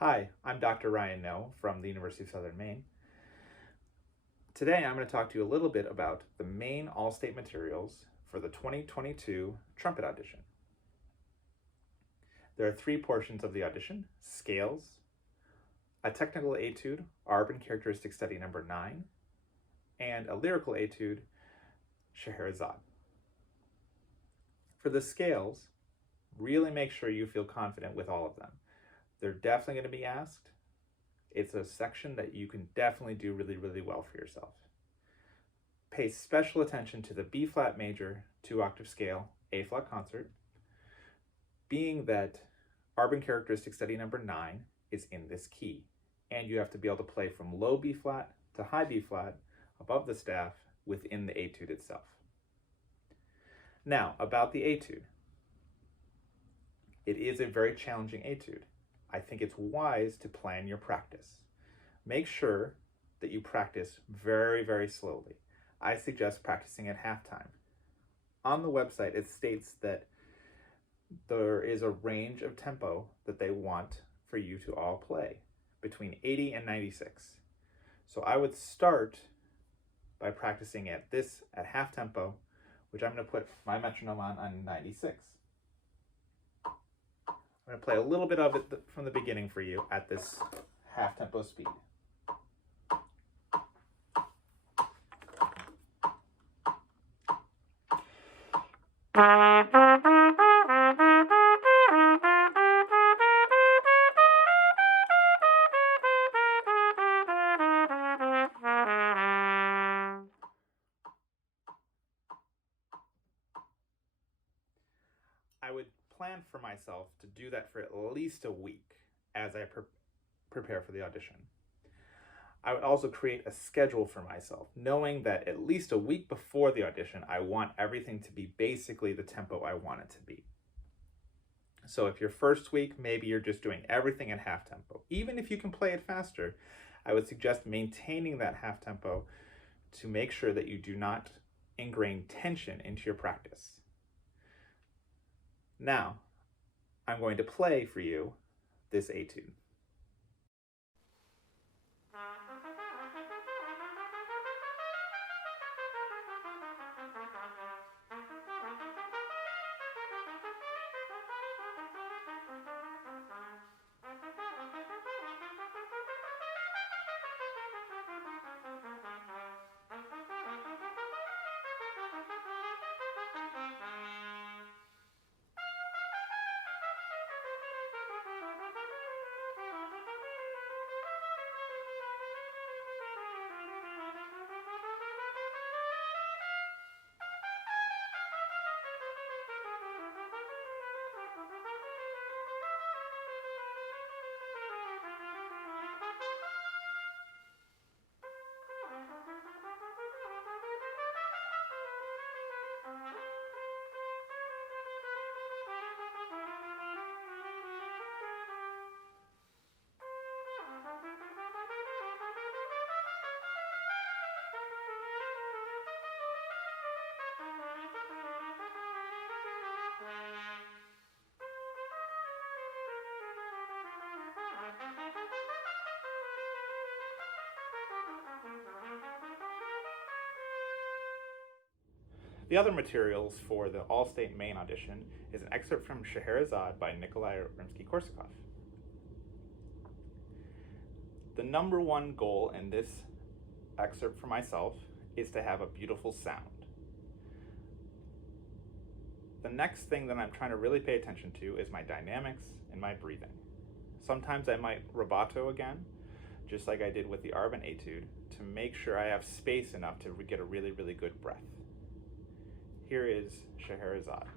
Hi, I'm Dr. Ryan No from the University of Southern Maine. Today I'm going to talk to you a little bit about the Maine All-State materials for the 2022 Trumpet Audition. There are three portions of the audition: scales, a technical etude, arb and characteristic study number 9, and a lyrical etude, Scheherazade. For the scales, really make sure you feel confident with all of them. They're definitely going to be asked. It's a section that you can definitely do really well for yourself. Pay special attention to the B flat major 2-octave scale A flat concert, being that arb and characteristic study number 9 is in this key, and you have to be able to play from low B flat to high B flat above the staff within the etude itself. Now, about the etude. It is a very challenging etude. I think it's wise to plan your practice. Make sure that you practice very slowly. I suggest practicing at halftime. On the website, it states that there is a range of tempo that they want for you to all play, between 80 and 96. So I would start by practicing at half tempo, which I'm going to put my metronome on 96. I'm going to play a little bit of it from the beginning for you at this half tempo speed. I would plan for myself to do that for at least a week as I prepare for the audition. I would also create a schedule for myself, knowing that at least a week before the audition, I want everything to be basically the tempo I want it to be. So if your first week, maybe you're just doing everything in half tempo. Even if you can play it faster, I would suggest maintaining that half tempo to make sure that you do not ingrain tension into your practice. Now, I'm going to play for you this etude. The other materials for the All-State Maine audition is an excerpt from Scheherazade by Nikolai Rimsky-Korsakov. The number one goal in this excerpt for myself is to have a beautiful sound. The next thing that I'm trying to really pay attention to is my dynamics and my breathing. Sometimes I might rubato again, just like I did with the arb and etude, to make sure I have space enough to get a really good breath. Here is Scheherazade.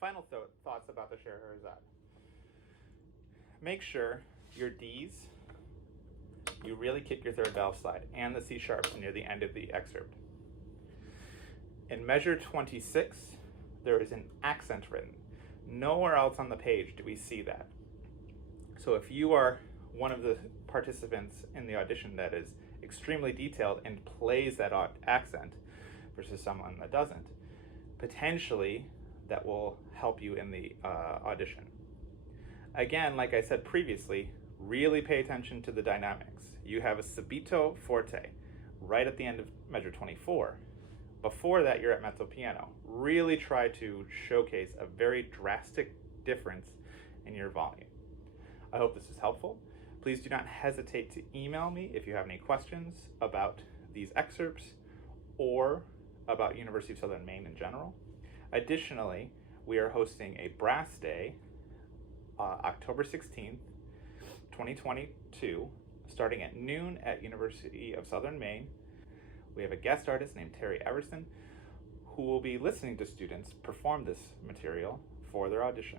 final thoughts about the Scheherazade. Make sure your Ds, you really kick your third valve slide, and the C sharps near the end of the excerpt. In measure 26, there is an accent written. Nowhere else on the page do we see that. So if you are one of the participants in the audition that is extremely detailed and plays that accent versus someone that doesn't, potentially that will help you in the audition. Again, like I said previously, really pay attention to the dynamics. You have a subito forte right at the end of measure 24. Before that, you're at mezzo piano. Really try to showcase a very drastic difference in your volume. I hope this is helpful. Please do not hesitate to email me if you have any questions about these excerpts or about University of Southern Maine in general. Additionally, we are hosting a brass day, October 16th, 2022, starting at noon at University of Southern Maine. We have a guest artist named Terry Everson who will be listening to students perform this material for their audition.